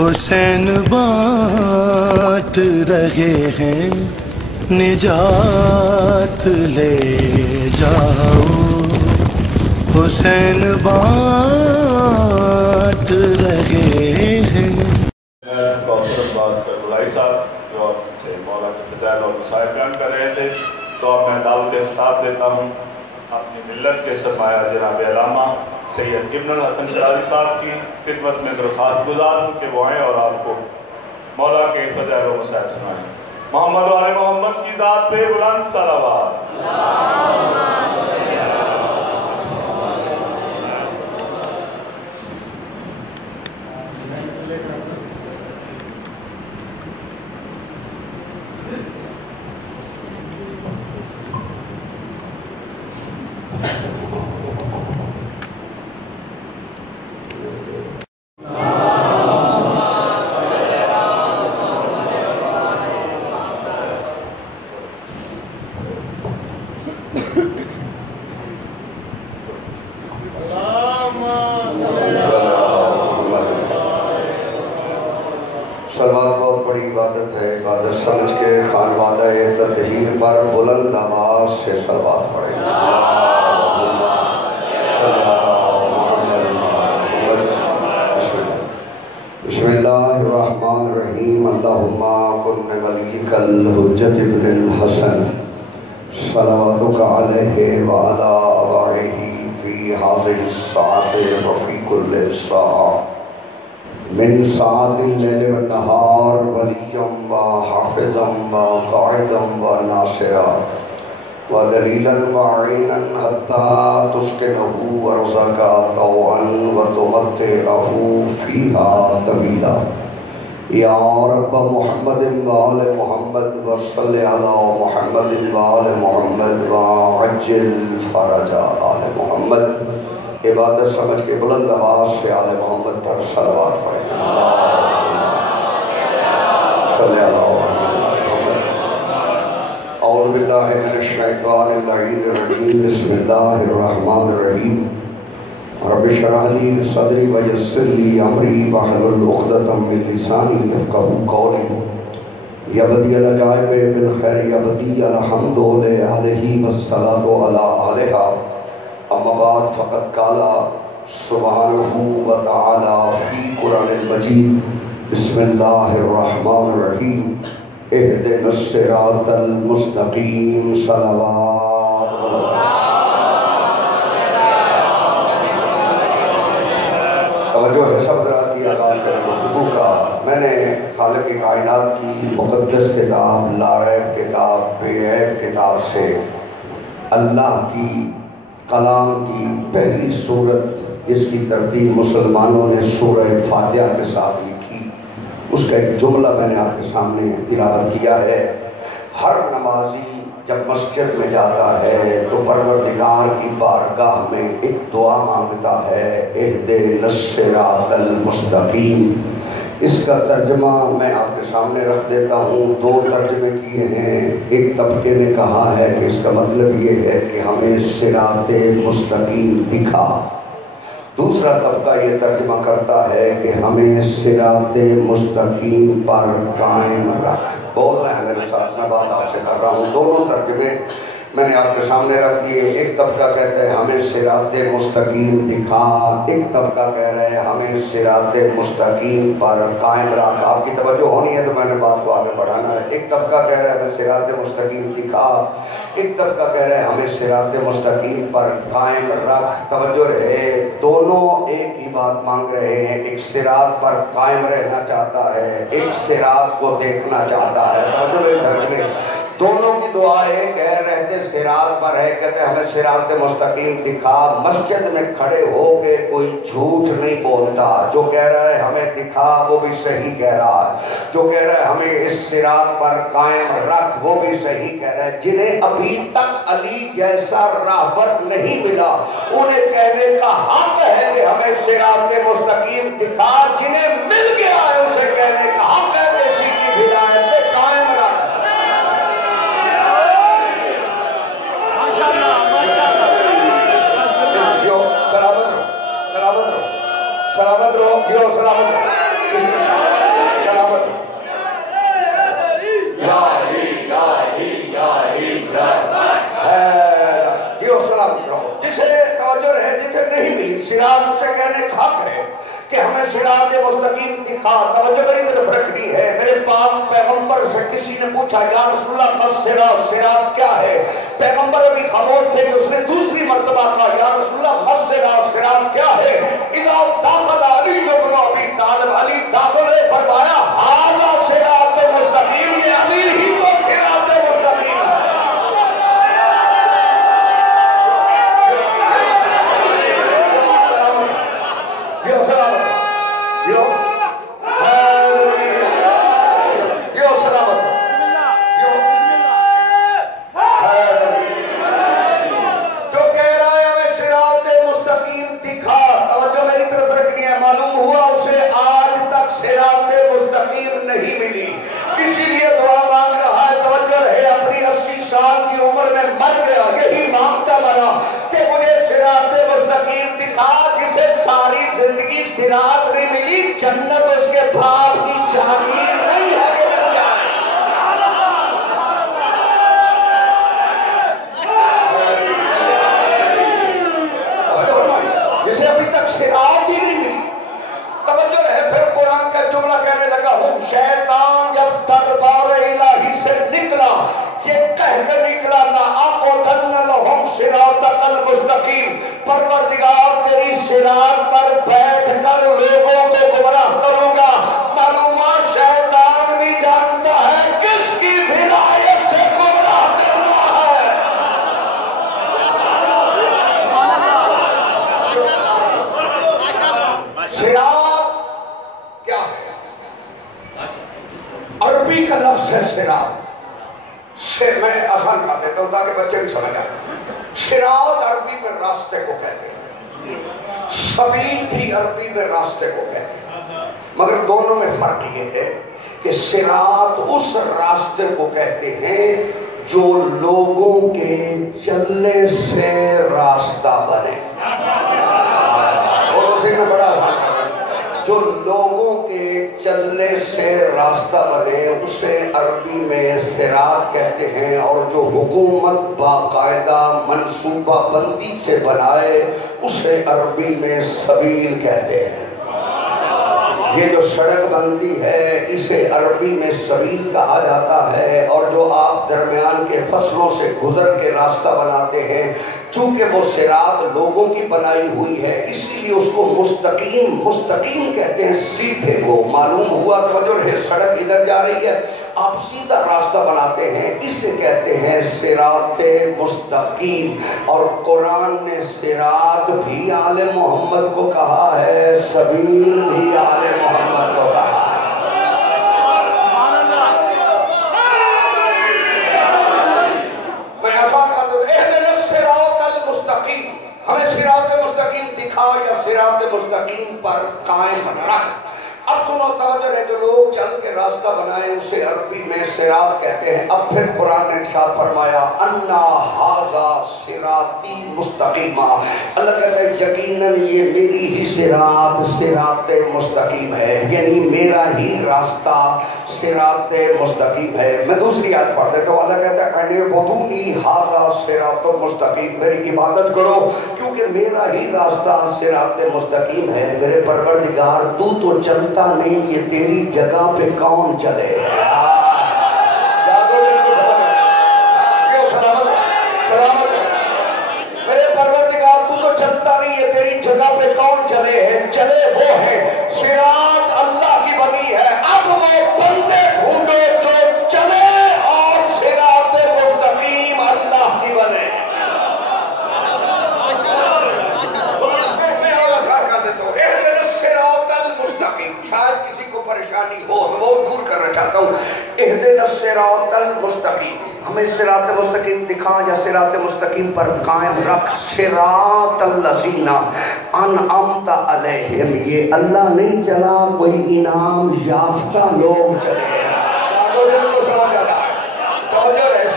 حسین بانٹ رہے ہیں نجات لے جاؤ، حسین بانٹ رہے ہیں۔ کوثر عباس کربلائی صاحب جو آپ سے مولا کے فضائل اور مسائل بیان کر رہے تھے، تو اب میں دعوت خطاب دیتا ہوں اپنی ملت کے سرمایہ جناب علامہ سید ابن الحسن شرازی صاحب کی خدمت میں درخواست گزار ہوں کہ وہ آئیں اور آپ کو مولا کے فضائل و مسائل سنائیں۔ محمد و آل محمد کی ذات پہ بلند صلوات۔ سلوات بہت بڑی عبادت ہے، عبادت سمجھ کے خانوادہ تطہیر پر بلند آواز سے سلوات پڑھیں۔ بسم اللہ الرحمن الرحیم۔ اللہم کن ولیک الحجت ابن الحسن صلواتک علیہ وعلا آبائہ فی حاضر الساعت وفی کل ساعہ من ساعت اللیل والنہار ولیم و حافظا و قاعدا و ناصرا و دلیلا و عینا حتی تسکنہ ارضکا طوعا و تمتعہ فیہا طویلا یا رب محمد و آل محمد و صلی علی محمد و آل محمد و عجل فرج آل محمد۔ عبادت سمجھ کے بلند آواز سے آل محمد پر صلوات پڑھیں۔ صلی اللہ علیہ وسلم۔ اعوذ باللہ من الشیطان اللعین الرجیم۔ بسم اللہ الرحمن الرحیم۔ رب اشرح لی صدری ویسر لی امری واحلل عقدۃ من لسانی یفقہوا قولی۔ یا بدیع العجائب بالخیر یا بدیع الحمد لآلہ والصلاۃ علی آلہا۔ اما بعد فقط قالا سبحانہ وتعالی فی قرآن المجید۔ بسم اللہ الرحمن الرحیم۔ اہدنا الصراط المستقیم۔ صلوات توجہ ہے سب حضرات کی آغاز کریں گفتگو کا۔ میں نے خالق کائنات کی مقدس کتاب لا ریب کتاب بے عیب کتاب سے اللہ کی کلام کی پہلی سورت جس کی ترتیب مسلمانوں نے سورہ فاتحہ کے ساتھ لکھی، اس کا ایک جملہ میں نے آپ کے سامنے تلاوت کیا ہے۔ ہر نمازی جب مسجد میں جاتا ہے تو پروردگار کی بارگاہ میں ایک دعا مانگتا ہے، اہدنا الصراط المستقیم۔ اس کا ترجمہ میں آپ کے سامنے رکھ دیتا ہوں۔ دو ترجمے کیے ہیں۔ ایک طبقے نے کہا ہے کہ اس کا مطلب یہ ہے کہ ہمیں صراط مستقیم دکھا۔ دوسرا طبقہ یہ ترجمہ کرتا ہے کہ ہمیں صراط مستقیم پر قائم رکھ۔ بول رہے ہیں میرے ساتھ، میں بات آپ سے کر رہا ہوں۔ دونوں ترجمے میں نے آپ کے سامنے رکھ دیے۔ ایک طبقہ کہتا ہے ہمیں صراط مستقیم دکھا، ایک طبقہ کہہ رہے ہیں ہمیں صراط مستقیم پر قائم رکھ۔ آپ کی توجہ ہونی ہے تو میں نے بات کو آگے بڑھانا ہے۔ ایک طبقہ کہہ رہا ہے ہمیں صراط مستقیم دکھا، ایک طبقہ کہہ رہے ہیں ہمیں صراط مستقیم پر قائم رکھ۔ توجہ رہے، دونوں ایک ہی بات مانگ رہے ہیں۔ ایک صراط پر قائم رہنا چاہتا ہے، ایک صراط کو دیکھنا چاہتا ہے۔ توجہ رہے، دونوں کی دعا ایک ہے، رہتے صراط پر ہے، کہتے ہیں ہمیں صراط مستقیم دکھا۔ مسجد میں کھڑے ہو کے کوئی جھوٹ نہیں بولتا، جو کہہ رہا ہے ہمیں دکھا وہ بھی صحیح کہہ رہا ہے، جو کہہ رہا ہے ہمیں اس صراط پر قائم رکھ وہ بھی صحیح کہہ رہا ہے۔ جنہیں ابھی تک علی جیسا راہبر نہیں ملا انہیں کہنے کا حق ہے کہ ہمیں صراط مستقیم دکھا، جنہیں مل گیا ہے اسے کہنے کا حق ہے کہ اسی کی ہدایت پہ قائم رکھ۔ سلامت رہو جیو سلامت رہو سلامت رہو جیو سلامت رہو جسے توجہ رہے جسے نہیں ملی صراط اسے کہنے حق ہے کہ ہمیں صراط مستقیم دکھا. توجہ میری طرف رکھنی ہے. میرے پاک پیغمبر سے کسی نے پوچھا یا رسول اللہ بس صراط کیا ہے؟ پیغمبر ابھی خاموش تھے کہ اس نے دوسری مرتبہ کہا یا رسول اللہ بس صراط کیا ہے؟ اذا داخل علی بن ابی طالب علی داخل فرمایا ھذا صراط مستقیم، یہ علی ہی تو صراط مستقیم ہے. صراط نہیں ملی، جنت اس کے باپ کی جاگیر نہیں ہے کہ مل جائے. جسے ابھی تک صراط ہی نہیں ملی. توجہ رہے. پھر قرآن کا جملہ کہنے لگا ہوں شیطان جب دربار الہی سے نکلا یہ کہہ کر نکلا لَأَقْعُدَنَّ لَهُمْ صِرَاطَكَ الْمُسْتَقِيمَ، پروردگار تیری صراط پر بیٹھ کر لوگوں کو گمراہ کروں گا. معلومات شیطان بھی جانتا ہے کس کی ولایت سے گمراہ کرنا ہے. صراط کیا ہے؟ عربی کا لفظ ہے صراط. میں آسان کر دیتا ہوں تاکہ بچے بھی سمجھ آئے. صراط عربی میں راستے کو کہتے ہیں، سبیل بھی عربی میں راستے کو کہتے ہیں، مگر دونوں میں فرق یہ ہے کہ صراط اس راستے کو کہتے ہیں جو لوگوں کے چلنے سے راستہ بنے. اور اسی میں بڑا آسان کر رہا ہے، جو لوگوں کے چلنے سے راستہ بنے اسے عربی میں صراط کہتے ہیں، اور جو حکومت باقاعدہ منصوبہ بندی سے بنائے اسے عربی میں سبیل کہتے ہیں. یہ جو سڑک بنتی ہے اسے عربی میں سبیل کہا جاتا ہے، اور جو آپ درمیان کے فصلوں سے گزر کے راستہ بناتے ہیں چونکہ وہ صراط لوگوں کی بنائی ہوئی ہے اسی لیے اس کو مستقیم کہتے ہیں، سیدھے کو. معلوم ہوا توجہ رہے. سڑک ادھر جا رہی ہے آپ سیدھا راستہ بناتے ہیں، اسے کہتے ہیں صراط مستقیم. اور قرآن نے صراط بھی آل محمد کو کہا ہے، سبیل بھی آل محمد کو کہا ہے. میں ایسا کر دوں اہدنا الصراط المستقیم، ہمیں صراط مستقیم دکھا یا صراط مستقیم پر قائم رکھ. اب سنو توجہ ہے، جو لوگ چل کے راستہ بنائے اسے عربی میں صراط کہتے ہیں. اب پھر قرآن نے ارشاد فرمایا انا ھذا صراطی مستقیما، اللہ کہتا ہے یقیناً یہ میری ہی صراط مستقیم ہے، یعنی میرا ہی راستہ صراط مستقیم ہے. میں دوسری آیت پڑھ دیتا ہوں. اللہ کہتا ہے اعبدونی ھذا صراط مستقیم، میری عبادت کرو کیونکہ میرا ہی راستہ صراط مستقیم ہے. میرے پروردگار تو چلتا نہیں، یہ تیری جگہ پہ کون چلے؟ میرے پروردگار تو چلتا نہیں، یہ تیری جگہ پہ کون چلے ہیں؟ چلے وہ ہیں. صراط اللہ کی بنی ہے، اب وہ بندے ڈھونڈو جو چلے اور صراط مستقیم اللہ کی بنے. شاید کسی کو پریشانی ہو میں وہ دور کرنا چاہتا ہوں. اہدنا الصراط المستقیم، ہمیں صراط مستقیم دکھا یا صراط مستقیم پر قائم رکھ. صراط الذین انعمت علیہم، یہ اللہ نہیں چلا کوئی انعام یافتہ لوگ چلے.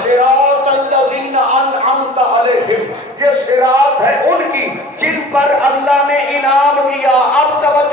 صراط الذین انعمت علیہم، یہ صراط ہے ان کی جن پر اللہ نے انعام کیا. اب توجہ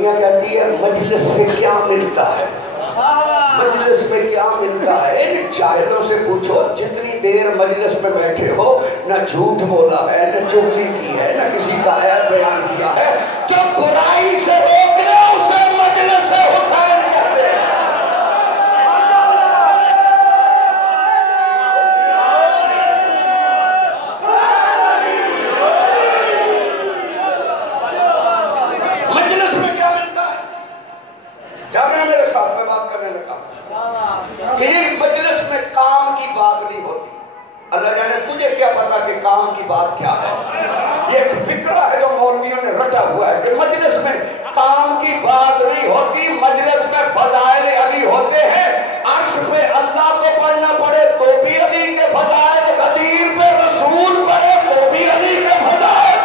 دنیا کہتی ہے مجلس سے کیا ملتا ہے، مجلس میں کیا ملتا ہے؟ ان جاہلوں سے پوچھو جتنی دیر مجلس میں بیٹھے ہو نہ جھوٹ بولا ہے، نہ چغلی کی ہے، نہ کسی کا عیب بیان کیا ہے، جو برائی سے روک رہے اسے مجلس حسین کہتے ہیں۔ مجلس میں کیا ملتا ہے؟ جانا میرے ساتھ میں بات کرنے لگا کہ مجلس میں کام کی بات نہیں ہوتی۔ اللہ جانے تجھے کیا پتا کہ کام کی بات کیا ہے؟ یہ ایک فکرہ ہے جو مولویوں نے رٹا ہوا ہے کہ مجلس میں کام کی بات نہیں ہوتی، مجلس میں فضائل علی ہوتے ہیں۔ عرش پہ اللہ کو پڑھنا پڑے تو بھی علی کے فضائل، غدیر پہ رسول پڑھے تو بھی علی کے فضائل۔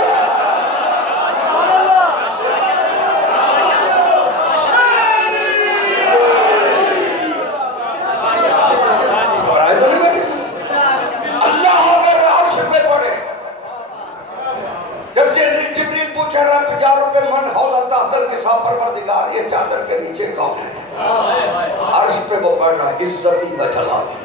رب جا رب من حول تحتل کے ساتھ پروردگار یہ چادر کے نیچے کون ہے؟ عرش پہ وہ پڑھ رہا ہے عزتی و جلالی۔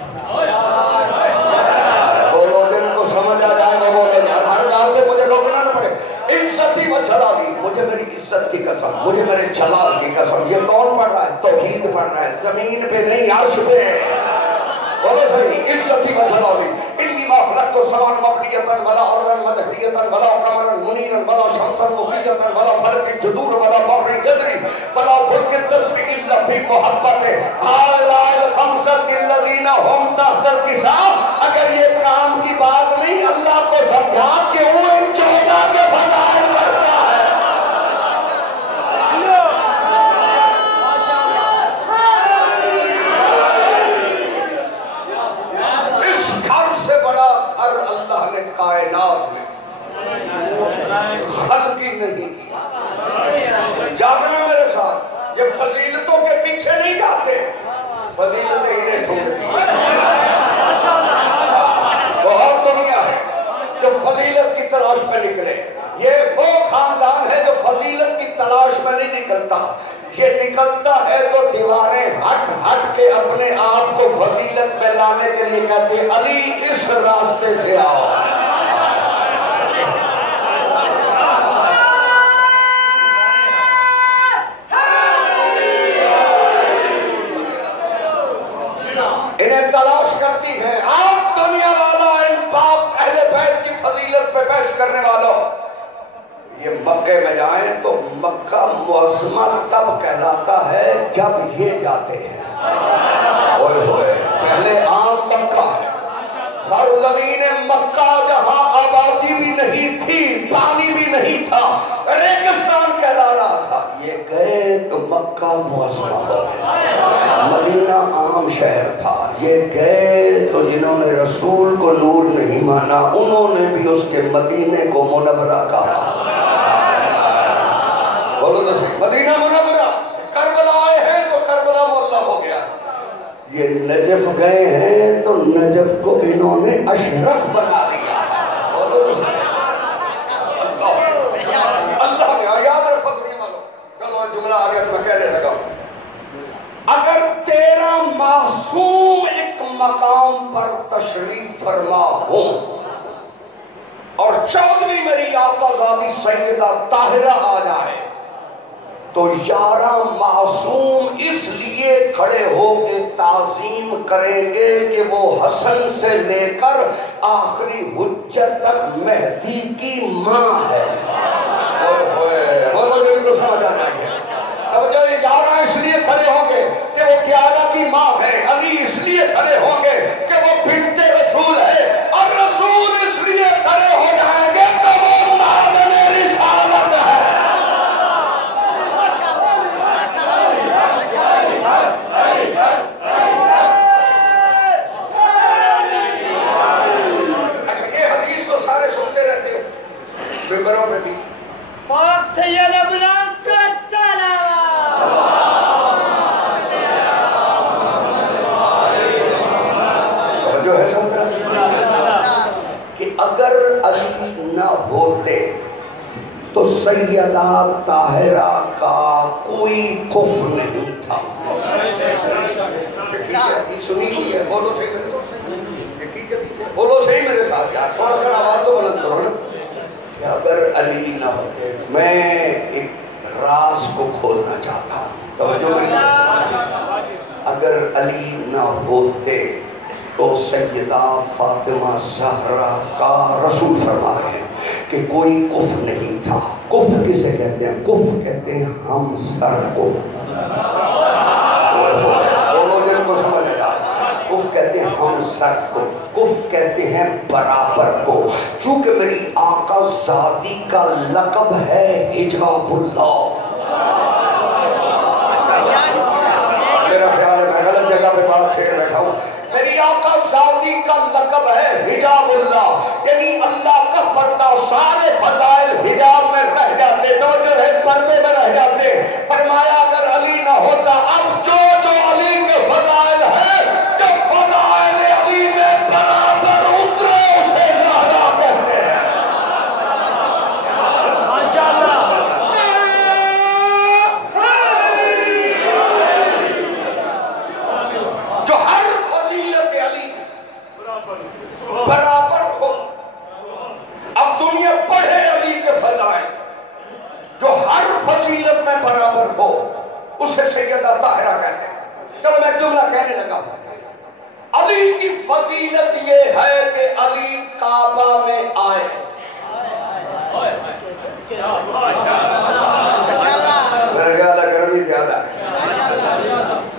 بولو دن کو سمجھ آ جائے وہ بولے جائے، ہر گال پہ مجھے روکنا نہ پڑے۔ عزتی و جلالی، مجھے میری عزت کی قسم، مجھے میرے جلال کی قسم۔ یہ کون پڑھ رہا ہے؟ توحید پڑھ رہا ہے، زمین پہ نہیں عرش پہ۔ بولو صحیح، عزتی و جلالی۔ انی ما خلقت السماء مبنیۃ ولا ارضا مدحیۃ ولا قمرا منیرا ولا شمسا مخرجۃ ولا فلک جدور ولا بحر جدری ولا فلک تجری الا فی محبت اعلی الخمسۃ الذین هم تحت الکساء۔ اگر یہ کام کی بات نہیں، اللہ کو سمجھا کہ وہ ان 14 کے فضائل کرتا ہے۔ اللہ نے کائنات میں خلقی نہیں کیا۔ جاگنا میرے ساتھ، یہ فضیلتوں کے پیچھے نہیں جاتے، فضیلتیں انہیں ڈھونڈتی ہیں۔ بہت دنیا ہے جو فضیلت کی تلاش میں نکلے، یہ وہ خاندان ہے جو فضیلت کی تلاش میں نہیں نکلتا، یہ نکلتا ہے تو دیواریں ہٹ ہٹ کے اپنے آپ کو فضیلت میں لانے کے لیے کہتے ہیں علی اس راستے سے آؤ۔ انہیں تلاش کرتی ہے۔ آپ دنیا والا ان پاک اہل بیت کی فضیلت پہ بحث کرنے والوں، یہ مکے میں جائیں تو مکہ معظمہ تب کہلاتا ہے جب یہ جاتے ہیں۔ اوئے ہوئے، پہلے عام مکہ ہے، سرزمین مکہ جہاں آبادی بھی نہیں تھی، پانی بھی نہیں تھا، ریگستان کہلا رہا تھا، یہ گئے تو مکہ معظمہ ہو گیا۔ مدینہ عام شہر تھا، یہ گئے تو جنہوں نے رسول کو نور نہیں مانا انہوں نے بھی اس کے مدینے کو منورہ کہا۔ بولو تو صحیح، مدینہ منورہ۔ کربلا آئے ہیں تو کربلا معلیٰ ہو گیا۔ یہ نجف گئے ہیں تو نجف کو انہوں نے اشرف بنا دیا۔ بولو تو صحیح، اللہ نے یاد رکھو دنیا والوں۔ چلو جملہ آ گیا تو میں کہنے لگا، اگر تیرا معصوم ایک مقام پر تشریف فرما ہو اور 14ویں میری آقا زادی سیدہ طاہرہ آ جائے تو 11 معصوم اس لیے کھڑے ہو کے تعظیم کریں گے کہ وہ حسن سے لے کر آخری حجت تک مہدی کی ماں ہے۔ بولو جن کو سمجھ آ جائے گا۔ اب جو 11 اس لیے کھڑے ہوں گے کہ وہ 11 کی ماں ہے، علی اس لیے کھڑے ہوں گے کہ وہ بنت رسول ہے، اور رسول اس لیے کھڑے ہو جائیں گے کہ وہ معدن رسالت ہے۔ اچھا، یہ حدیث تو سارے سنتے رہتے ہو ممبروں میں بھی، پاک سید بلند کا جو ہے کہ اگر علی نہ ہوتے تو سیدہ طاہرہ کا کوئی کفر نہیں تھا. سنی ہوئی ہے, بولو صحیح بولو صحیح میرے ساتھ یار, تھوڑا سا آواز تو بلند کرو نا. کہ اگر علی نہ ہوتے, میں ایک راز کو کھولنا چاہتا ہوں, توجہ میری, اگر علی نہ ہوتے تو سیدہ فاطمہ زہرا کا رسول فرما رہے ہیں کہ کوئی کفر نہیں تھا. کفر کسے کہتے ہیں؟ کفر کہتے ہیں ہم سر کو. دونوں دن کو سمجھ آیا. کفر کہتے ہیں ہم سر کو, کفر کہتے ہیں برابر کو. چونکہ میری آقا ذاتی کا لقب ہے حجاب اللہ. میرا خیال ہے میں غلط جگہ پہ بات چھیڑ بیٹھا ہوں. میری آقا ذاتی کا لقب ہے حجاب اللہ, یعنی اللہ کا پردہ. سارے فضائل حجاب میں رہ جاتے, توجہ ہے, پردے میں رہ جاتے. فرمایا اگر علی نہ ہوتا, اب جو علی کے فضائل ہیں, جو فضائل علی میں برابر اترے اسے زہرا کہتے ہیں. جو ہر فضیلت علی برابر ہو. اب دنیا پڑھے علی کے فضائل, جو ہر فضیلت میں برابر ہو اسے سیدہ طاہرہ کہتے ہیں. چلو میں جملہ کہنے لگا. علی کی فضیلت یہ ہے کہ علی کعبہ میں آئے. میرے خیال ہے گرمی زیادہ ہے,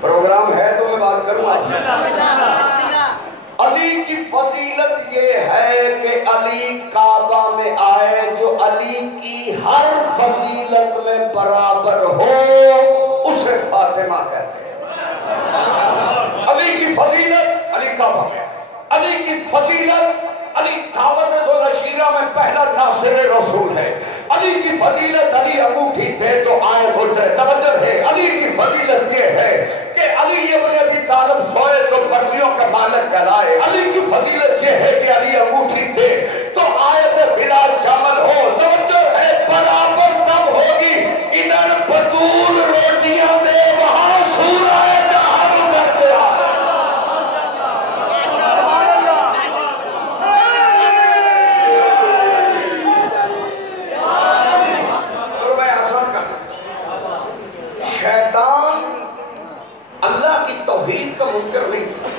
پروگرام ہے تو میں بات کروں آپ سے. علی کی فضیلت یہ ہے کہ علی کعبہ میں آئے. جو علی کی ہر فضیلت میں برابر ہو اسے فاطمہ کہتے ہیں. علی کی فضیلت علی کعبہ میں, علی کی فضیلت علی دعوت ذوالعشیرہ میں پہلا ناصر رسول ہے. علی کی فضیلت علی انگوٹھی دے تو آئے گزرے. توجہ ہے, علی کی فضیلت یہ ہے کہ علی ابن ابی طالب سوئے تو پرلیوں کا مالک کہلائے. علی کی فضیلت یہ ہے کہ علی انگوٹھی دے تو آیت بلال جمل ہو. توجہ ہے, برابر تب ہوگی ادھر بطول روٹیاں دے وہاں سورہ دہر کرتے آئے. شیطان اللہ کی توحید کا منکر نہیں تھا.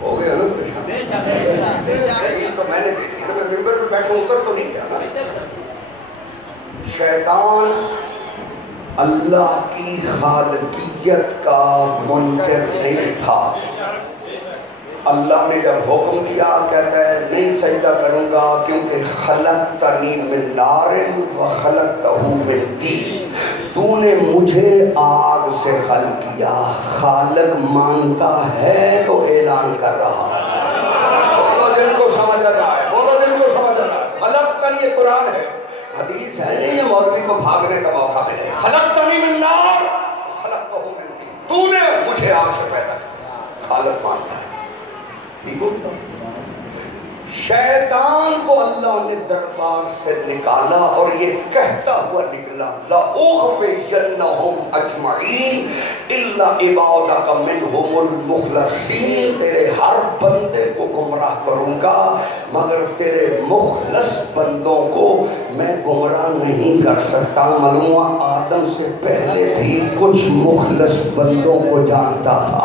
ہو گیا نا تو میں نے دیکھی نا, میں ممبر پہ بیٹھا اتر تو نہیں کیا نا. شیطان اللہ کی خالقیت کا منکر نہیں تھا. اللہ نے جب حکم دیا کہتا ہے نہیں سجدہ کروں گا کیونکہ خلقتنی من نار و خلقتہ من طین. تو نے مجھے آگ سے خلق کیا. خالق مانتا ہے تو اعلان کر رہا ہے. بولو دل کو سمجھ رہا ہے, بولو دل کو سمجھ رہا ہے. خلقتنی یہ قرآن ہے, حدیث ہے نہیں, یہ مولوی کو بھاگنے کا موقع ملے. خلقتنی من نار خلقتہ من طین. تو نے مجھے آگ سے پیدا کیا. خالق مانتا ہے. شیطان کو اللہ نے دربار سے نکالا اور یہ کہتا ہوا نکلا لَأُغْوِيَنَّهُمْ أَجْمَعِينَ إِلَّا عِبَادَكَ مِنْهُمُ الْمُخْلَصِينَ. تیرے ہر بندے کو گمراہ کروں گا مگر تیرے مخلص بندوں کو میں گمراہ نہیں کر سکتا. معلوم آدم سے پہلے بھی کچھ مخلص بندوں کو جانتا تھا.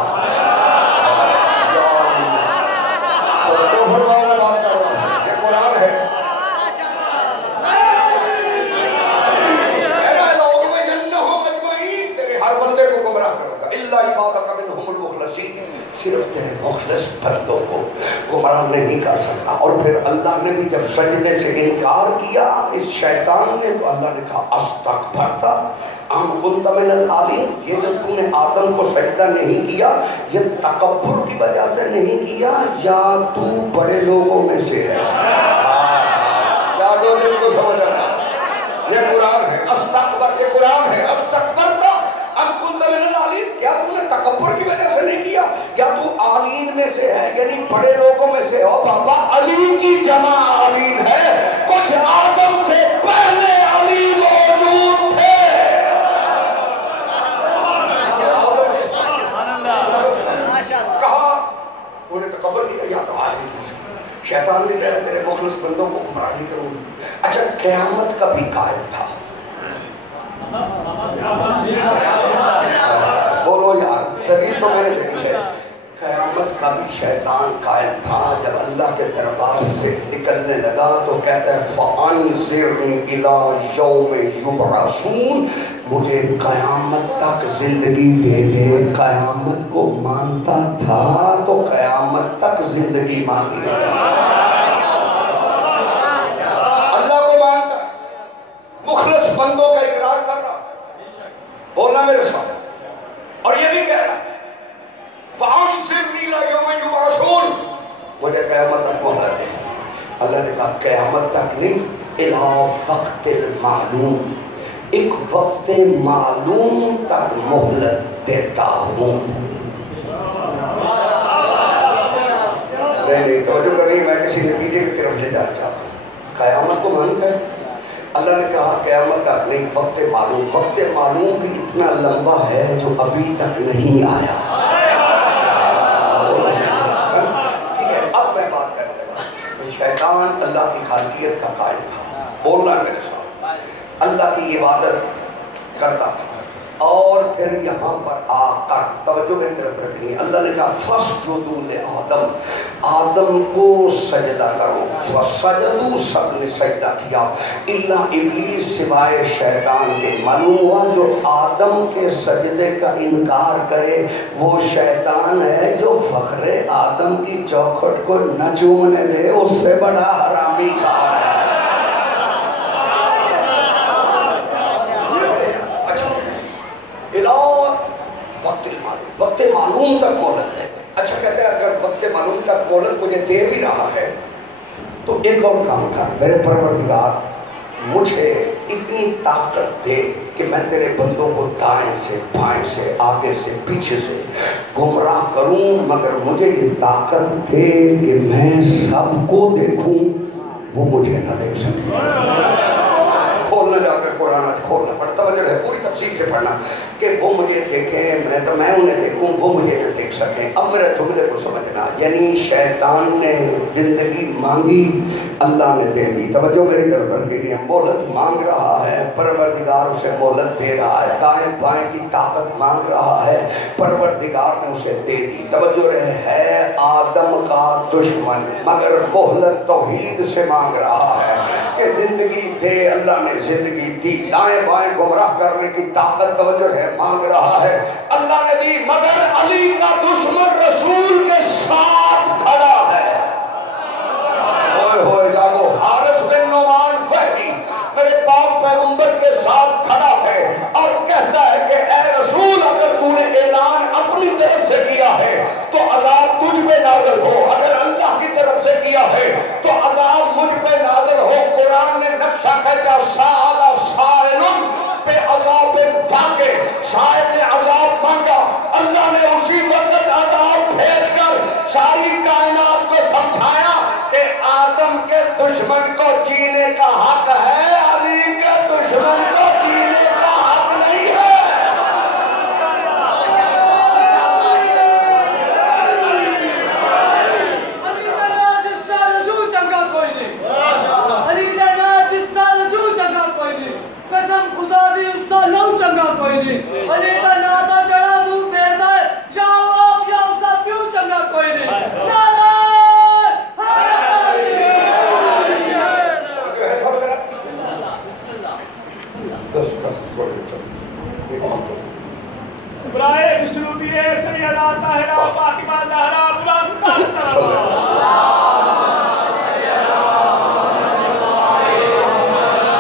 صرف تیرے مخلص بندوں کو گمراہ نہیں کر سکتا. اور پھر اللہ نے بھی جب سجدے سے انکار کیا اس شیطان نے تو اللہ نے کہا استکبرت ام کنت من العالین. یہ جو تم نے آدم کو سجدہ نہیں کیا یہ تکبر کی وجہ سے نہیں کیا یا تو بڑے لوگوں میں سے ہے. کیا دو دل کو سمجھ رہا ہے؟ یہ قرآن ہے. استکبر یہ قرآن ہے. استکبرت ام کنت من العالین. کیا تم نے تکبر کی وجہ سے نہیں کیا یا تو عالین میں سے ہے یعنی بڑے لوگوں میں سے ہو. بابا علی کی جمع عالین ہے. کچھ آدم سے پہلے علی لوگ قائل تھا. بولو یار, دلیل تو میں نے دیکھی ہے. قیامت کا بھی شیطان قائل تھا. جب اللہ کے دربار سے نکلنے لگا تو کہتا ہے فَأَنْظِرْنِ إِلَىٰ يَوْمِ يُبْعَثُونَ, مجھے قیامت تک زندگی دے دے. قیامت کو مانتا تھا تو قیامت تک زندگی مانگی تھا. اللہ کو مانتا, مخلص بندوں کا اقرار کر رہا. بولنا میرے ساتھ. اور یہ بھی کہہ رہا فَأَنْظِرْنِي إِلَىٰ يَوْمِ يُبْعَثُونَ, مجھے قیامت تک مہلت دے. اللہ نے کہا قیامت تک نہیں, إِلَىٰ وَقْتِ الْمَعْلُومِ, ایک وقت معلوم تک مہلت دیتا ہوں. نہیں توجہ کریں, میں کسی نتیجے کی طرف لے جانا چاہتا ہوں. قیامت کو مانتا ہے. اللہ نے کہا قیامت تک نہیں, وقت معلوم. وقت معلوم بھی اتنا لمبا ہے جو ابھی تک نہیں آیا. ٹھیک ہے, اب میں بات کرنے لگا. شیطان اللہ کی خالقیت کا قائل تھا. بولنا ہے میرے ساتھ. اللہ کی عبادت کرتا تھا اور پھر یہاں پر آ کر توجہ میری طرف رکھنی. اللہ نے کہا فَاسْجُدُوا لِآدَمَ, آدم کو سجدہ کرو. فَسَجَدُوا, سب نے سجدہ کیا الا ابلیس, سوائے شیطان کے. معلوم ہوا جو آدم کے سجدے کا انکار کرے وہ شیطان ہے جو فخر آدم کی چوکھٹ کو نہ چومنے دے, اس سے بڑا حرامی کار ہے. وقت معلوم تک مہلت ہے. اچھا کہتے ہیں اگر وقت معلوم تک مہلت مجھے دے بھی رہا ہے تو ایک اور کام کر. میرے پروردگار مجھے اتنی طاقت دے کہ میں تیرے بندوں کو دائیں سے بائیں سے آگے سے پیچھے سے گمراہ کروں, مگر مجھے یہ طاقت دے کہ میں سب کو دیکھوں, وہ مجھے نہ دیکھ سکے. کھولنا جا کر قرآن کھولنا پڑتا ہے, پوری تفصیل سے پڑھنا کہ وہ مجھے دیکھیں میں انہیں دیکھوں, وہ مجھے نہ دیکھ سکیں. اب میرے جملے کو سمجھنا, یعنی شیطان نے زندگی مانگی, اللہ نے دے دی. توجہ میری طرف کر کے لیے مہلت مانگ رہا ہے, پروردگار اسے مہلت دے رہا ہے. دائیں بائیں کی طاقت مانگ رہا ہے, پروردگار نے اسے دے دی. توجہ رہے, ہے آدم کا دشمن مگر مہلت توحید سے مانگ رہا ہے کہ زندگی دے. اللہ نے زندگی دی. دائیں بائیں گمراہ کرنے کی طاقت توجہ ہے مانگ رہا ہے, اللہ نے دی. مگر علی کا دشمن رسول کے ساتھ کھڑا ہے. ہوئے ہوئے جاگو. حارث بن نعمان فہمی میرے پاک پیغمبر کے ساتھ کھڑا ہے اور کہتا ہے کہ اے رسول, اگر تو نے اعلان اپنی طرف سے کیا ہے تو عذاب تجھ پہ نازل ہو, اگر اللہ کی طرف سے کیا ہے تو عذاب مجھ پہ نازل ہو. قرآن نے نقشہ کہتا سائل سائل پہ عذاب واقع, سائل نے عذاب مانگا, اللہ نے اسی وقت عذاب بھیج کر ساری کائنات کو سمجھایا کہ آدم کے دشمن کو جینے کا حق ہے, علی کے دشمن کو جینے کا حق نہیں ہے. قسم خدا دی اس دا لو چنگا کوئی نہیں. علی دا ناتا جڑا منہ پھیردا ہے یا آپ یا اس دا پیو چنگا کوئی نہیں. نعرہ برائے مشروطیہ سیدہ طاہرہ فاطمہ زہرا بلند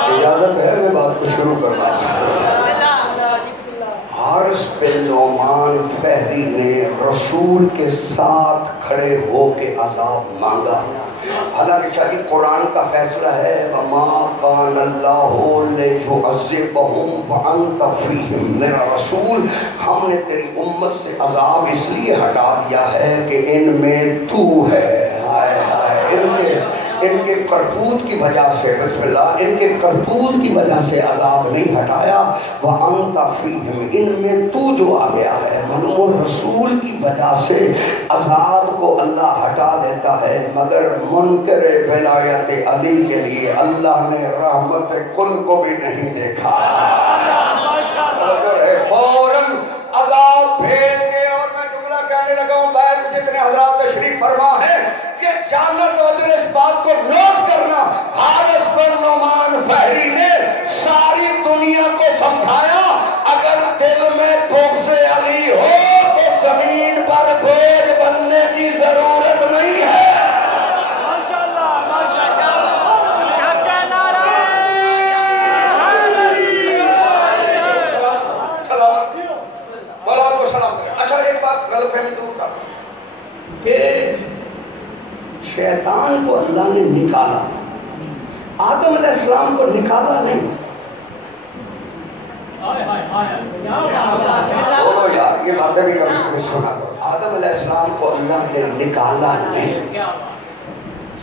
اجازت ہے میں بات کو شروع کرنا چاہتا ہوں. حارث بن نعمان فہری نے رسول کے ساتھ کھڑے ہو کے عذاب مانگا. حالانکہ شاہی قرآن کا فیصلہ ہے وَمَا كَانَ اللَّهُ لِيُعَذِّبَهُمْ وَأَنْتَ فِيهِمْ. میرا رسول, ہم نے تیری امت سے عذاب اس لیے ہٹا دیا ہے کہ ان میں تو ہے. ہائے ہائے, ان کے ان کے کرتوت کی وجہ سے، بسم اللہ، ان کے کرتوت کی وجہ سے عذاب نہیں ہٹایا۔ وَأَنْتَ فِيهِمْ، ان میں تو جو آ گیا ہے، بنو رسول کی وجہ سے عذاب کو اللہ ہٹا دیتا ہے، مگر منکر ولایت علی کے لیے اللہ نے رحمت کل کو بھی نہیں دیکھا۔ فوراً عذاب بھیج کے، اور میں جملہ کہنے لگا ہوں، بیت جتنے حضرات تشریف فرما ہے، یہ جاننا توجہ اس بات کو نوٹ کرنا، حارث بن نعمان فہری نے ساری دنیا کو سمجھایا اگر دل میں بغض علی ہو تو زمین پر بوجھ بننے کی ضرورت نہیں ہے۔ کہ شیطان کو اللہ نے نکالا، آدم علیہ السلام کو نکالا نہیں۔ یار یہ باتیں بھی کبھی کبھی سنا کرو، آدم علیہ السلام کو اللہ نے نکالا نہیں۔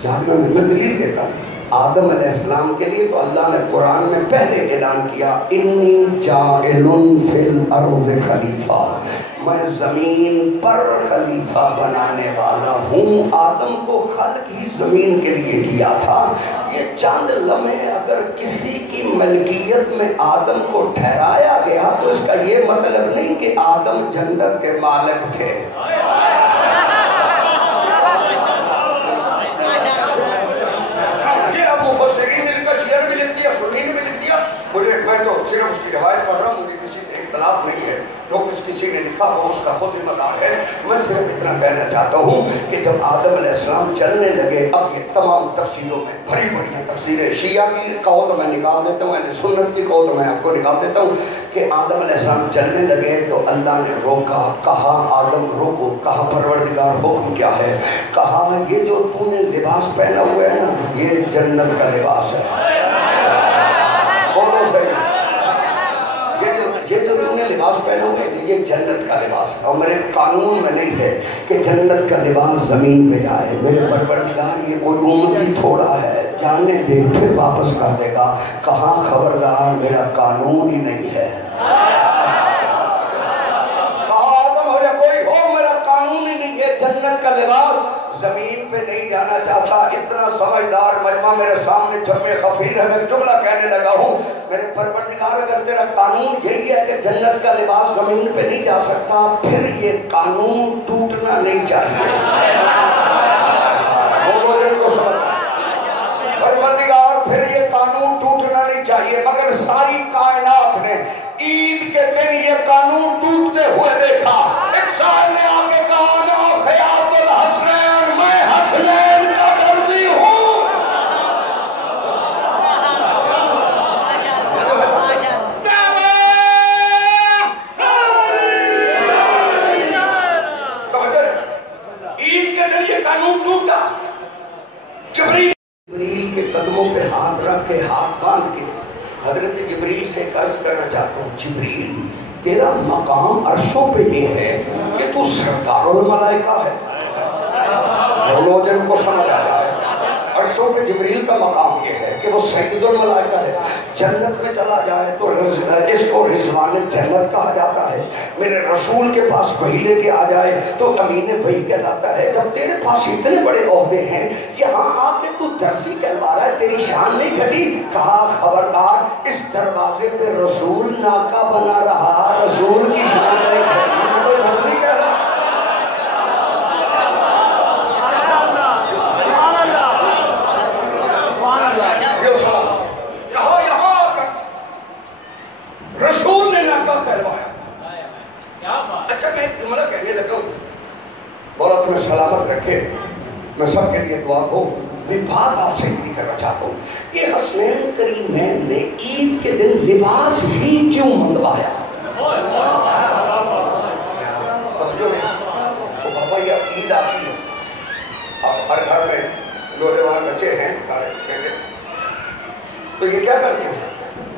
یار میں دلیل دیتا ہوں، آدم علیہ السلام کے لیے تو اللہ نے قرآن میں پہلے اعلان کیا، انی جاعل فی الارض خلیفہ، میں زمین پر خلیفہ بنانے والا ہوں۔ آدم کو خلق ہی زمین کے لیے کیا تھا۔ یہ چاند لمحے اگر کسی کی ملکیت میں آدم کو ٹھہرایا گیا تو اس کا یہ مطلب نہیں کہ آدم جنت کے مالک تھے۔ میں تو صرف اس کی روایت پڑھ رہا ہوں، مجھے کسی سے اختلاف نہیں ہے، جو کسی نے لکھا وہ اس کا خود ذمہ دار ہے۔ میں صرف اتنا کہنا چاہتا ہوں کہ جب آدم علیہ السلام چلنے لگے، اب یہ تمام تفسیروں میں بڑی بڑی تفسیریں، شیعہ کی کہو تو میں نکال دیتا ہوں، اہل سنت کی کہو تو میں آپ کو نکال دیتا ہوں، کہ آدم علیہ السلام چلنے لگے تو اللہ نے روکا، کہا آدم روکو، کہا پروردگار حکم کیا ہے؟ کہا یہ جو تو نے لباس پہنا ہوا ہے نا، یہ جنت کا لباس ہے۔ یہ جو تم نے لباس پہنا ہوئے یہ جنت کا لباس ہے، اور میرے قانون میں نہیں ہے کہ جنت کا لباس زمین پہ جائے۔ میرے پروردگار یہ کوئی امتی تھوڑا ہے، جانے دے پھر واپس کر دے گا۔ کہاں خبردار میرا قانون ہی نہیں ہے۔ کہا آدم ہو یا کوئی ہو، میرا قانون ہی نہیں ہے، جنت کا لباس زمین پہ نہیں جانا چاہتا۔ اتنا سمجھدار مجمع میرے سامنے جمع خفیر ہے، میں جملہ کہنے لگا ہوں، میرے پروردگار اگر تیرا قانون یہی ہے کہ جنت کا لباس زمین پہ نہیں جا سکتا، پھر یہ قانون ٹوٹنا نہیں چاہیے۔ پروردگار پھر یہ قانون ٹوٹنا نہیں چاہیے، مگر ساری کائنات نے عید کے دن یہ قانون ٹوٹتے ہوئے دیکھا۔ ایک سائل نے آ کے کہا نا خیاط الحسنین، میں حسنین کا درزی ہوں۔ عید کے دن یہ قانون ٹوٹا۔ جبریل کے قدموں پہ ہاتھ رکھ کے، ہاتھ باندھ کے حضرت جبریل سے عرض کرنا چاہتا ہوں، جبریل تیرا مقام عرشوں پہ یہ ہے کہ تو سردار الملائکہ ہے۔ دونوں جن کو سمجھ آ جائے، عرشوں پہ جبریل کا مقام یہ ہے کہ وہ سید الملائکہ ہے۔ جنت میں چلا جائے تو اس کو رضوان جنت کہا جاتا ہے۔ میرے رسول کے پاس وحی لے کے آ جائے تو امین وحی کہلاتا ہے۔ جب تیرے پاس اتنے بڑے عہدے ہیں، یہاں آ کے تو درزی کہلوا رہا ہے، تیری شان نہیں گھٹی؟ کہا خبردار، اس دروازے پہ رسول ناکا بنا رہا، رسول کی شان نہیں گھٹی، تو درزی کہلا۔ رسول نے ناکا کہلوایا۔ اچھا میں ایک جملہ کہنے لگا ہوں، مولا تمہیں سلامت رکھے، میں سب کے لیے دعا ہو۔ میں بات آپ سے نہیں کرنا چاہتا ہوں، یہ حسنین کریمین نے عید کے دن لباس ہی کیوں منگوایا؟ سمجھو نہیں تو بابا یہ عید آتی ہے، اب ہر گھر میں نوجوان بچے ہیں، تو یہ کیا کرتے ہیں؟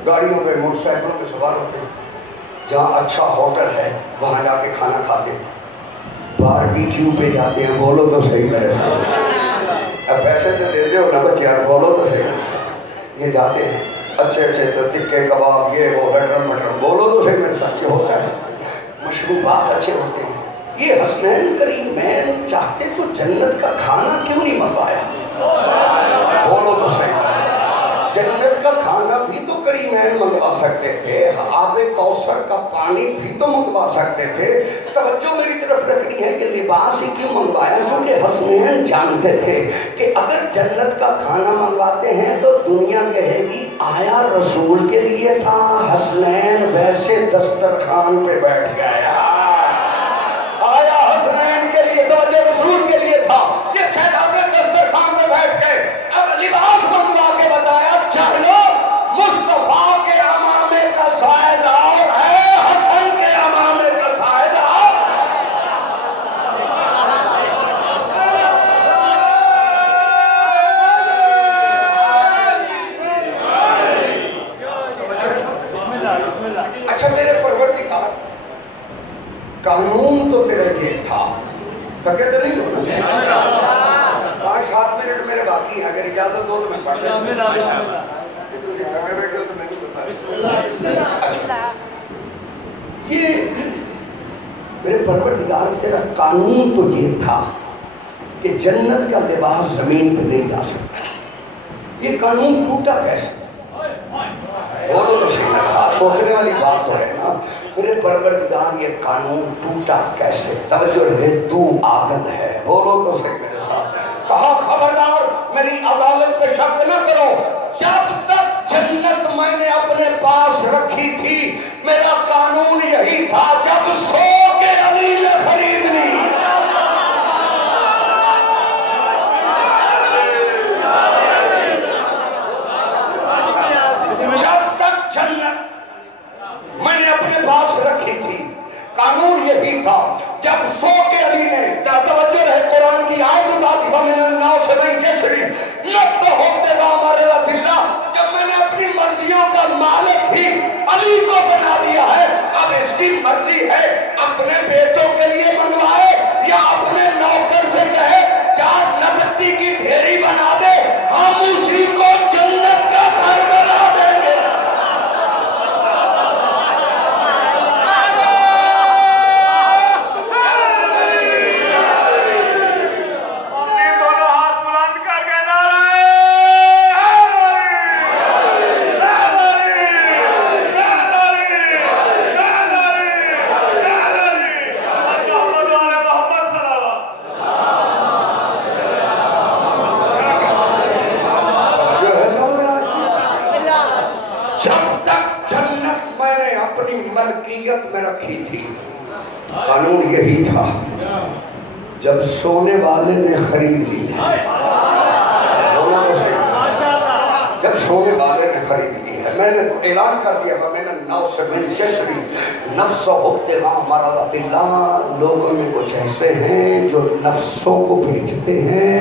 گاڑیوں پہ موٹر سائیکلوں پہ سوار ہوتے ہیں، جہاں اچھا ہوٹل ہے وہاں جا کے کھانا کھاتے ہیں، باربیکیو پہ جاتے ہیں، بولو تو صحیح کرے اب پیسے تو دے دو نہ بچے یار بولو تو صحیح یہ جاتے ہیں اچھے اچھے تو تکے کباب یہ وہ بٹر مٹر بولو تو صحیح میرے ساتھ یہ ہوتا ہے مشروبات اچھے ہوتے ہیں یہ حسنین کریمین چاہتے تو جنت کا کھانا کیوں نہیں منگوایا بولو تو صحیح جنت کا کھانا بھی تو کریمین منگوا سکتے تھے آب کوثر کا پانی بھی تو منگوا سکتے تھے توجہ میری طرف رکھنی ہے کہ لباس ہی کیوں منگوایا کیونکہ حسنین جانتے تھے کہ اگر جنت کا کھانا منگواتے ہیں تو دنیا کہے گی آیا رسول کے لیے تھا حسنین ویسے دسترخوان پہ بیٹھ گیا آیا حسنین کے لیے توجہ رسول کے لیے تھا کہ شہزادے دسترخوان پہ بیٹھ گئے اب لباس منگوا کے بتایا چلو مصطفیٰ کے امامے کا سائیدار ہے حسن کے امامے کا سائیدار اچھا میرے پروردگار قانون تو تیرا یہ تھا تھکے تو نہیں ہو نا 5-7 منٹ میرے باقی ہیں اگر اجازت دو تو میں پڑھ دیں یہ میرے پروردگار تیرا قانون تو یہ تھا کہ جنت کا لباس زمین پہ نہیں جا سکتا یہ قانون ٹوٹا کیسے بولو تو سوچنے والی بات تو ہے نا میرے پروردگار یہ قانون ٹوٹا کیسے توجہ رہے تو عادل ہے بولو تو صحیح میرے ساتھ کہا خبردار میری عدالت پہ شک نہ کرو جب تک جنت میں نے اپنے پاس رکھی تھی میرا قانون یہی تھا جب سو کے علی نے خرید لی جب تک جنت میں نے اپنے پاس رکھی تھی قانون یہی تھا جب سو کے علی نے توجہ رہے قرآن کی آیت اٹھاتی وَمِنَ النَّاسِ مَن يَشْرِي نَفْسَهُ ابْتِغَاءَ مَرْضَاتِ اللَّهِ جب میں نے اپنی مرضیوں کا مالک ہی علی کو بنا دیا ہے اب اس کی مرضی ہے اپنے بیٹوں کے لیے منگوائے یا اپنے نوکر سے کہے جا نبتی کی ڈھیری بنا دے ہم اسی کو جنت کا گھر بنا دیں گے میں رکھی تھی قانون یہی تھا جب سونے والے نے خرید لی ہے جب سونے والے نے خرید لی ہے میں نے اعلان کر دیا میں نے نفس من جسری نفس ابتغاء مرضات اللہ لوگوں میں کچھ ایسے ہیں جو نفسوں کو بیچتے ہیں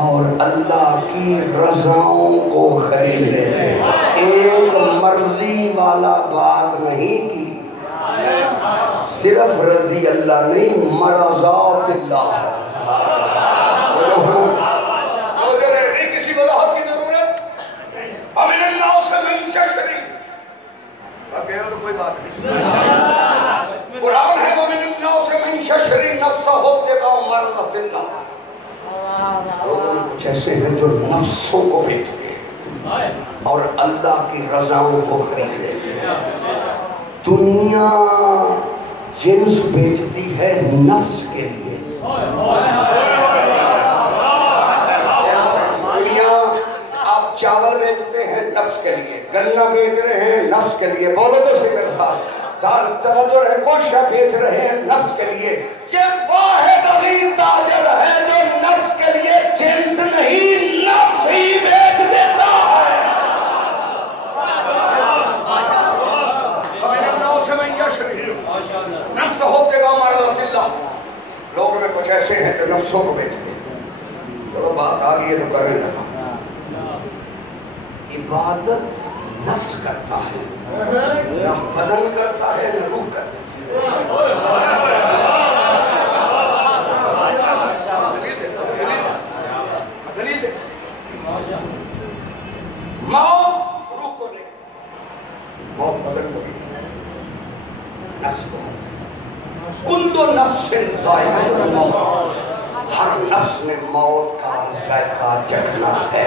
اور اللہ کی رضاؤں کو خرید لیتے ہیں ایک مرضی والا بات نہیں کی صرف رضی اللہ نہیں مرضات اللہ ہے نہیں کسی وضاحت کی ضرورت وَمِنَ النَّاسِ مَن يَشْرِي اب کہہ تو کوئی بات نہیں قرآن ہے وَمِنَ النَّاسِ مَن يَشْرِي نَفْسَهُ ابْتِغَاءَ مَرْضَاتِ اللَّهِ لوگوں میں کچھ ایسے ہیں جو نفسوں کو بیچتے ہیں اور اللہ کی رضاؤں کو خرید لیتے ہیں دنیا جنس بیچتی ہے نفس کے لیے دنیا آپ چاول بیچتے ہیں نفس کے لیے گنا بیچ رہے ہیں نفس کے لیے بولو تو صحیح میرے ساتھ توجہ رہے کوشہ بیچ رہے ہیں نفس کے لیے یہ واحد عظیم تاجر ہے جو نفس کے لیے جنس نہیں نفس ہی بیچ دیتا ہے نفس ہوتے گا مرضات اللہ لوگوں میں کچھ ایسے ہیں جو نفسوں کو بیچتے ہیں چلو بات آ گئی ہے تو کرنے لگا عبادت نفس کرتا ہے نہ بدن کرتا ہے نہ روح کرتا ہے موت بدن کو بھی نفس کو کل نفس ذائقۃ الموت، ہر نفس نے موت کا ذائقہ چکھنا ہے۔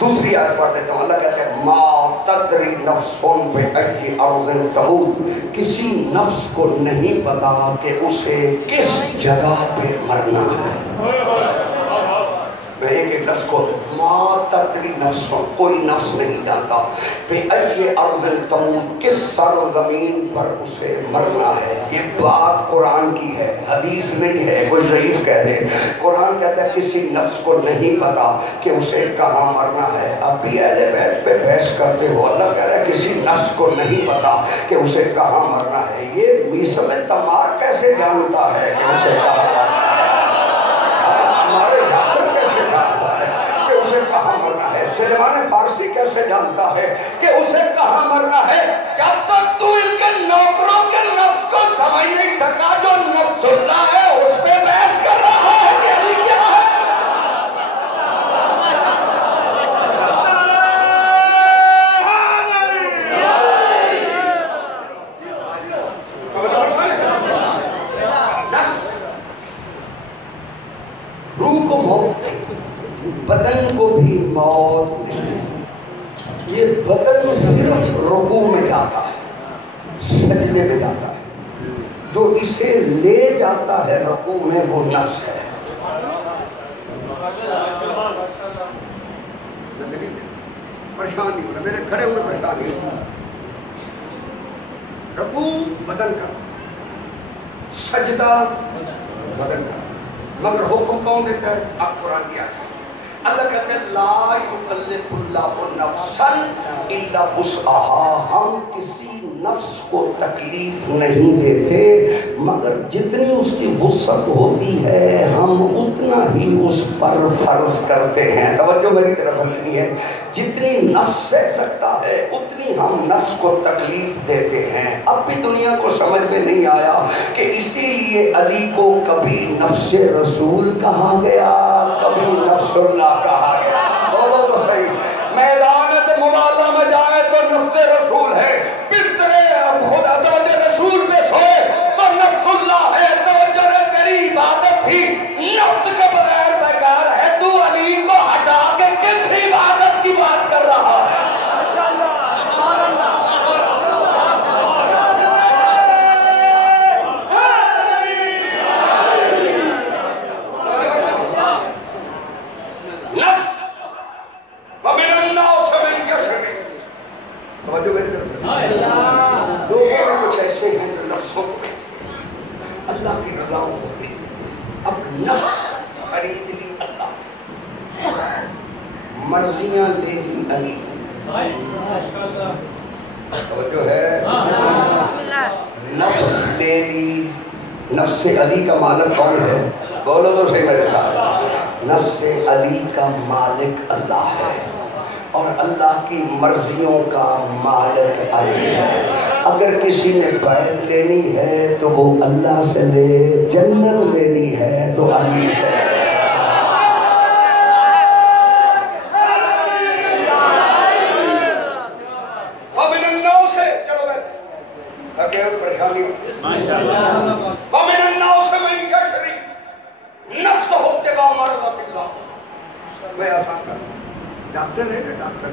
دوسری آیت پڑھ دیتا ہوں، اللہ کہتے ہیں ما تدری نفس بأی ارض تموت، کسی نفس کو نہیں پتا کہ اسے کس جگہ پہ مرنا ہے۔ میں ایک ایک لفظ کو ما تدری نفس، کوئی نفس نہیں جانتا بأی ارض تموت، کس سرزمین پر اسے مرنا ہے۔ یہ بات قرآن کی ہے، حدیث نہیں ہے کوئی ضعیف کہہ دے۔ قرآن کہتا ہے کسی نفس کو نہیں پتا کہ اسے کہاں مرنا ہے۔ اب بھی اہل بیت پہ بحث کرتے ہو، اللہ کہہ رہا ہے کسی نفس کو نہیں پتا کہ اسے کہاں مرنا ہے۔ یہ میثم تمار کیسے جانتا ہے کہ اسے کہاں مرنا ہے؟ ہمارے یاسر کیسے جانتا ہے کہ اسے کہاں مرنا ہے؟ سلیمان فارسی کیسے جانتا ہے کہ اسے کہاں مرنا ہے؟ جب تک تو ان کے نوکروں کے نفس کو سمجھ نہیں سکا، جو نفس اللہ ہے اس پہ بحث کر رہا ہے کہ علی کیا ہے۔ روح کو موت نہیں، بدن کو بھی موت نہیں۔ یہ بدن صرف رکوع میں جاتا ہے، سجدے میں جاتا ہے، جو اسے لے جاتا ہے رکوع میں وہ نفس ہے۔ پریشان نہیں ہونا، میرے کھڑے ہوئے پریشان نہیں ہونا۔ رکوع بدن کرتا ہے، سجدہ بدن کرتا ہے، مگر حکم کون دیتا ہے؟ اب قرآن کی آیت اللہ کہتے ہیں لا یکلف اللہ نفسا الا وسعها، ہم کسی نفس کو تکلیف نہیں دیتے مگر جتنی اس کی وسعت ہوتی ہے ہم اتنا ہی اس پر فرض کرتے ہیں۔ توجہ میری طرف ہلکی ہے، جتنی نفس سہ سکتا ہے اتنی ہم نفس کو تکلیف دیتے ہیں۔ اب بھی دنیا کو سمجھ میں نہیں آیا کہ اسی لیے علی کو کبھی نفس رسول کہا گیا، کبھی نفس اللہ کہا گیا۔ بولو تو صحیح، میدان مبارزہ میں جائے تو نفس رسول ہے، بسترے خدا توجہ رسول پہ سوئے تو نفس اللہ ہے۔ توجہ تیری عبادت تھی نفس کے بغیر بیکار ہے، تو علی کو ہٹا کے کس عبادت کی بات کر رہا ہے؟ کچھ ایسے ہیں جو نفسوں کو اللہ کی رضاؤں کو خرید لیتے، اب نفس خرید لی اللہ نے، مرضیاں لے لی علی توجہ ہے، نفس لے لی۔ نفس علی کا مالک کون ہے؟ بولو تو صحیح میرے ساتھ، نفس علی کا مالک اللہ ہے اور اللہ کی مرضیوں کا مالک علی ہے۔ اگر کسی نے بیعت لینی ہے تو وہ اللہ سے لے، جنت لینی ہے تو علی سے لے۔ وَمِنَ النَّاسِ، چلو میں اگر تو پریشانی ہو، وَمِنَ النَّاسِ مَن يَشْرِي نَفْسَهُ ابْتِغَاءَ مَرْضَاتِ اللَّهِ۔ میں آسان کروں، ڈاکٹر ہے نا، ڈاکٹر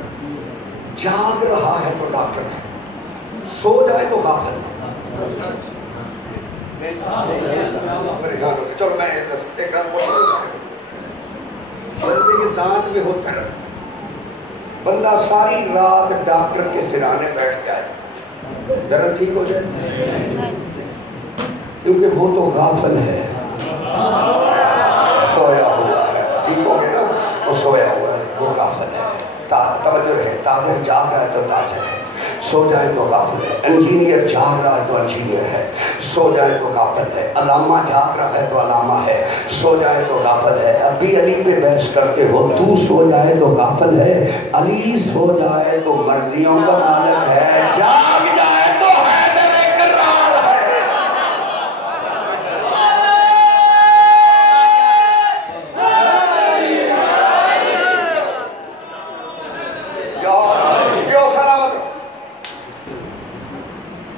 جاگ رہا ہے تو ڈاکٹر ہے، سو جائے تو غافل ہے۔ چلو میں ایک کام بندے کے دانت میں ہوتا ہے، بندہ ساری رات ڈاکٹر کے سرانے بیٹھ جائے، درد ٹھیک ہو جائے، کیونکہ وہ تو غافل ہے، سویا ہوا ہے، ٹھیک ہو گیا نا، وہ سویا ہوا ہے، وہ غافل ہے۔ توجہ رہے، تاجر جاگ رہا ہے تو تاجر ہے، سو جائے تو غافل ہے۔ انجینئر جاگ رہا ہے تو انجینئر ہے، سو جائے تو غافل ہے۔ علامہ جاگ رہا ہے تو علامہ ہے، سو جائے تو غافل ہے۔ اب بھی علی پہ بحث کرتے ہو، تو سو جائے تو غافل ہے، علی سو جائے تو مرضیوں کا مالک ہے، جاگ جائے تو حیدر کرار ہے۔